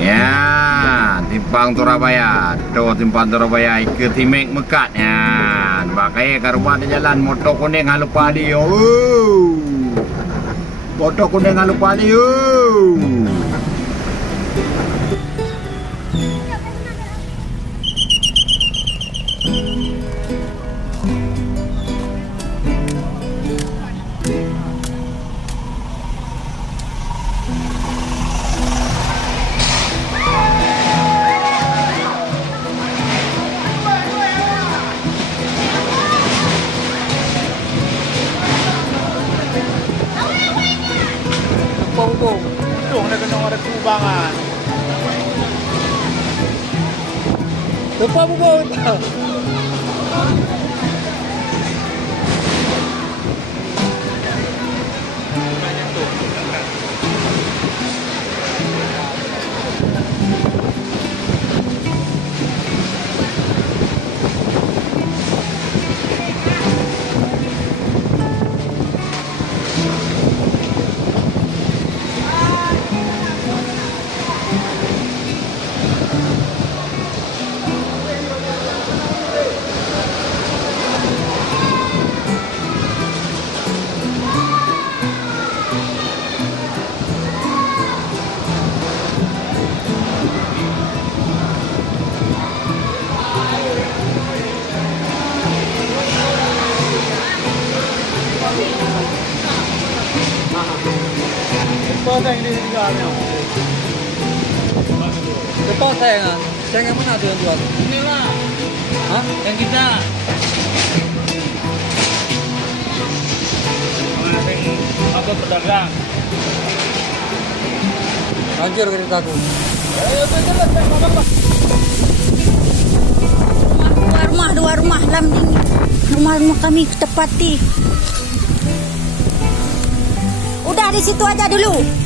Ya, timpang Surabaya. Tuh timpang Surabaya ke Timek Mekat. Ya, pakai ke rumah di jalan motor kuning halu padi. Motor kuning halu padi. Bong-bong. Dong na ganun ada kubangan. Lupa bubong. Depan ini tinggalnya. Depan sayangan. Sayangan mana tuh yang jual? Inilah. Hah? Yang kita. Apa pedagang? Hancur ceritaku. Dua rumah lambing. Rumah kami tepati. Udah di situ aja dulu.